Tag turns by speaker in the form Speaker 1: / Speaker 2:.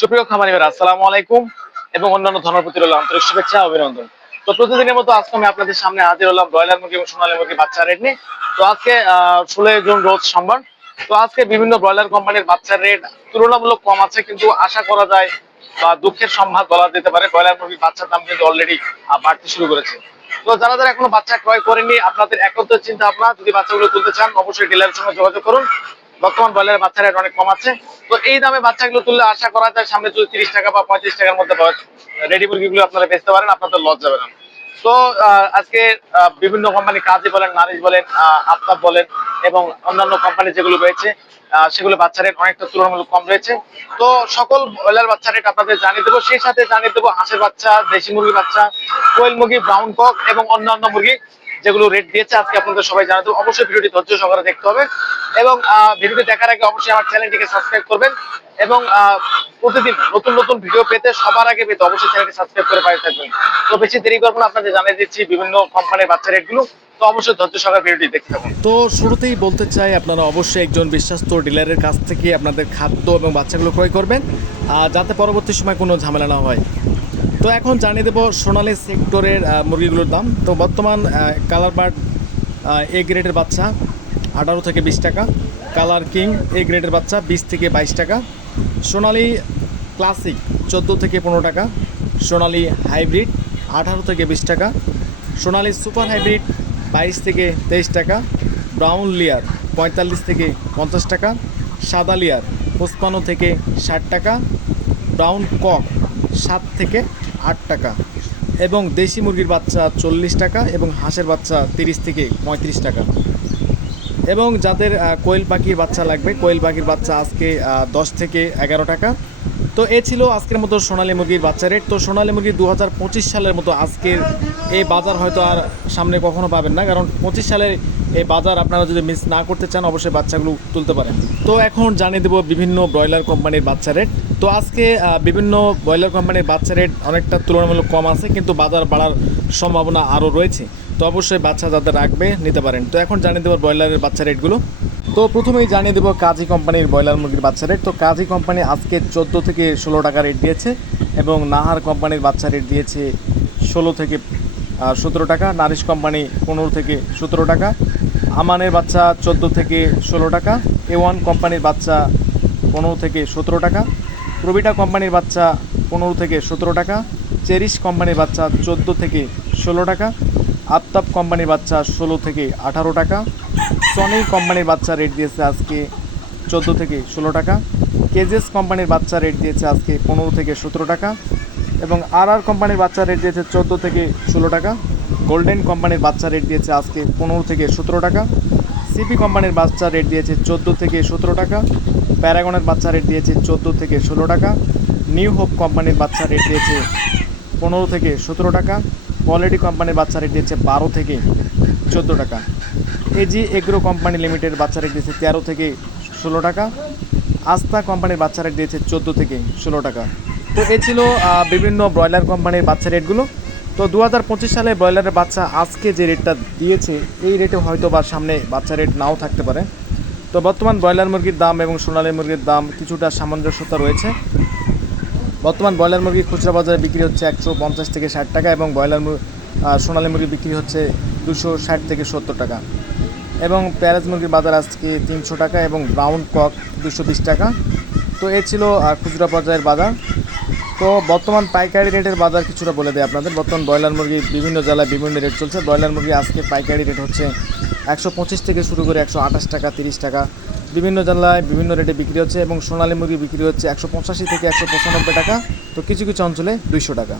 Speaker 1: সুপ্রিয় খামারিরা আসসালামু আলাইকুম এবং অন্যান্য ধর্মের প্রতি রইল আন্তরিক শুভেচ্ছা অভিনন্দন। তো প্রতিদিনের মতো আজকে আমি আপনাদের সামনে হাজির হলাম ব্রয়লার মুরগি এবং সোনালী মুরগি বাচ্চা রেট নিয়ে। তো আজকে ষোলোই জুন রোজ সোমবার। তো আজকে বিভিন্ন ব্রয়লার কোম্পানির বাচ্চার রেট তুলনামূলক কম আছে, কিন্তু আশা করা যায় বা দুঃখের সম্ভাদ বলা যেতে পারে, ব্রয়লার মুরগির বাচ্চার দাম কিন্তু অলরেডি বাড়তে শুরু করেছে। তো যারা যারা এখনও বাচ্চা ক্রয় করেননি, আপনাদের একত্র চিন্তা ভাবনা যদি বাচ্চাগুলো তুলতে চান, অবশ্যই ডিলারের সঙ্গে যোগাযোগ করুন। বর্তমান ব্রয়লারের বাচ্চা রেট অনেক কম আছে। তো এই দামে বাচ্চাগুলো তুললে আশা করা যায় সামনে যদি তিরিশ টাকা বা পঁয়ত্রিশ টাকার মধ্যে রেডি মুরগিগুলো আপনারা বেচতে পারেন, আপনাদের লস যাবে না। তো আজকে বিভিন্ন কোম্পানি কাজী বলেন নারিশ বলেন আফতাব বলেন এবং অন্যান্য কোম্পানি যেগুলো রয়েছে সেগুলো বাচ্চা রেট অনেকটা তুলনামূলক কম রয়েছে। তো সকল ব্রয়লার বাচ্চা রেট আপনাদের জানিয়ে দেবো। সেই সাথে জানিয়ে দেবো হাঁসের বাচ্চা, দেশি মুরগির বাচ্চা, কোয়েল মুরগি ব্রাউন কক এবং অন্যান্য মুরগি। যেগুলো রেট দিয়েছে, আজকে আপনাদের সবাই জানাতে অবশ্যই ভিডিওটি ধৈর্য সহকারে দেখতে হবে এবং ভিডিওটি দেখার আগে অবশ্যই আমার চ্যানেলটিকে সাবস্ক্রাইব করবেন এবং প্রতিদিন নতুন নতুন ভিডিও পেতে সবার আগে পেতে অবশ্যই চ্যানেলটি সাবস্ক্রাইব করে পাশে থাকবেন। তো বেশি দেরি করব আপনাদের জানিয়ে দিচ্ছি বিভিন্ন কোম্পানির বাচ্চা রেটগুলো তো
Speaker 2: তো শুরুতেই বলতে চাই, আপনারা অবশ্যই একজন বিশ্বস্ত ডিলারের কাছ থেকে আপনাদের খাদ্য এবং বাচ্চাগুলো ক্রয় করবেন যাতে পরবর্তী সময় কোনো ঝামেলা না হয়। তো এখন জানিয়ে দেবো সোনালি সেক্টরের মুরগিগুলোর দাম। তো বর্তমান কালার বার্ড এ গ্রেডের বাচ্চা আঠারো থেকে বিশ টাকা। কালার কিং এ গ্রেডের বাচ্চা বিশ থেকে বাইশ টাকা। সোনালি ক্লাসিক চোদ্দ থেকে পনেরো টাকা। সোনালি হাইব্রিড আঠারো থেকে বিশ টাকা। সোনালী সুপার হাইব্রিড বাইশ থেকে তেইশ টাকা। ব্রাউন লেয়ার পঁয়তাল্লিশ থেকে পঞ্চাশ টাকা। সাদা লেয়ার পঁচপান্ন থেকে ষাট টাকা। ব্রাউন কক সাত থেকে আট টাকা এবং দেশি মুরগির বাচ্চা চল্লিশ টাকা এবং হাঁসের বাচ্চা তিরিশ থেকে পঁয়ত্রিশ টাকা। এবং যাদের কোয়েল পাখির বাচ্চা লাগবে, কোয়েল পাখির বাচ্চা আজকে দশ থেকে এগারো টাকা তো এ ছিল আজকের মতো সোনালী মুরগির বাচ্চা রেট। তো সোনালী মুরগি দু হাজার পঁচিশ সালের মতো আজকের এই বাজার হয়তো আর সামনে কখনো পাবেন না, কারণ পঁচিশ সালের এই বাজার আপনারা যদি মিস না করতে চান, অবশ্যই বাচ্চাগুলো তুলতে পারেন। তো এখন জানিয়ে দেবো বিভিন্ন ব্রয়লার কোম্পানির বাচ্চা রেট। তো আজকে বিভিন্ন ব্রয়লার কোম্পানির বাচ্চা রেট অনেকটা তুলনামূলক কম আছে, কিন্তু বাজার বাড়ার সম্ভাবনা আরও রয়েছে। তো অবশ্যই বাচ্চা যাদের রাখবে, নিতে পারেন। তো এখন জানিয়ে দেবো ব্রয়লারের বাচ্চা রেটগুলো। তো প্রথমেই জানিয়ে দেবো কাজী কোম্পানির ব্রয়লার মুরগির বাচ্চা রেট তো কাজী কোম্পানি আজকে চোদ্দ থেকে ষোলো টাকা রেট দিয়েছে এবং নাহার কোম্পানির বাচ্চা রেট দিয়েছে ষোলো থেকে সতেরো টাকা, নারিশ কোম্পানি পনেরো থেকে সতেরো টাকা, আমানের বাচ্চা চোদ্দ থেকে ষোলো টাকা এ ওয়ান কোম্পানির বাচ্চা পনেরো থেকে সতেরো টাকা প্রবিটা কোম্পানির বাচ্চা পনেরো থেকে সতেরো টাকা, চেরিশ কোম্পানির বাচ্চা চোদ্দ থেকে ষোলো টাকা, আফতাব কোম্পানির বাচ্চা ষোলো থেকে আঠারো টাকা সনি কোম্পানির বাচ্চা রেট দিয়েছে আজকে চোদ্দ থেকে ষোলো টাকা। কেজেস কোম্পানির বাচ্চা রেট দিয়েছে আজকে পনেরো থেকে সতেরো টাকা। এবং আর আর কোম্পানির বাচ্চা রেট দিয়েছে চোদ্দ থেকে ষোলো টাকা। গোল্ডেন কোম্পানির বাচ্চা রেট দিয়েছে আজকে পনেরো থেকে সতেরো টাকা। সিপি কোম্পানির বাচ্চা রেট দিয়েছে চোদ্দ থেকে সতেরো টাকা। প্যারাগনের বাচ্চা রেট দিয়েছে চোদ্দ থেকে ষোলো টাকা। নিউ হোপ কোম্পানির বাচ্চা রেট দিয়েছে পনেরো থেকে সতেরো টাকা। কোয়ালিটি কোম্পানির বাচ্চা রেট দিয়েছে বারো থেকে চোদ্দ টাকা। এজি এগ্রো কোম্পানি লিমিটেড বাচ্চা দিয়েছে তেরো থেকে ষোলো টাকা। আস্থা কোম্পানির বাচ্চা রেট দিয়েছে চোদ্দ থেকে ষোলো টাকা। তো এ ছিল বিভিন্ন ব্রয়লার কোম্পানির বাচ্চা রেটগুলো তো দু হাজার পঁচিশ সালে ব্রয়লারের বাচ্চা আজকে যে রেটটা দিয়েছে, এই রেটে হয়তো বা সামনে বাচ্চা রেট নাও থাকতে পারে। তো বর্তমান ব্রয়লার মুরগির দাম এবং সোনালী মুরগির দাম কিছুটা সামঞ্জস্যতা রয়েছে। বর্তমান ব্রয়লার মুরগি খুচরা বাজারে বিক্রি হচ্ছে একশো পঞ্চাশ থেকে ষাট টাকা এবং ব্রয়লার সোনালী মুরগি বিক্রি হচ্ছে দুশো ষাট থেকে সত্তর টাকা। এবং প্যারেজ মুরগির বাজার আজকে তিনশো টাকা এবং ব্রাউন কক দুশো বিশ টাকা। তো এ ছিল খুচরা পর্যায়ের বাজার। তো বর্তমান পাইকারি রেটের বাজার কিছুটা বলে দেয় আপনাদের। বর্তমান ব্রয়লার মুরগি বিভিন্ন জেলায় বিভিন্ন রেট চলছে। ব্রয়লার মুরগি আজকে পাইকারি রেট হচ্ছে একশো পঁচিশ থেকে শুরু করে একশো আঠাশ টাকা, তিরিশ টাকা। বিভিন্ন জেলায় বিভিন্ন রেটে বিক্রি হচ্ছে এবং সোনালী মুরগি বিক্রি হচ্ছে একশো পঁচাশি থেকে একশো পঁচানব্বই টাকা। তো কিছু কিছু অঞ্চলে দুইশো টাকা।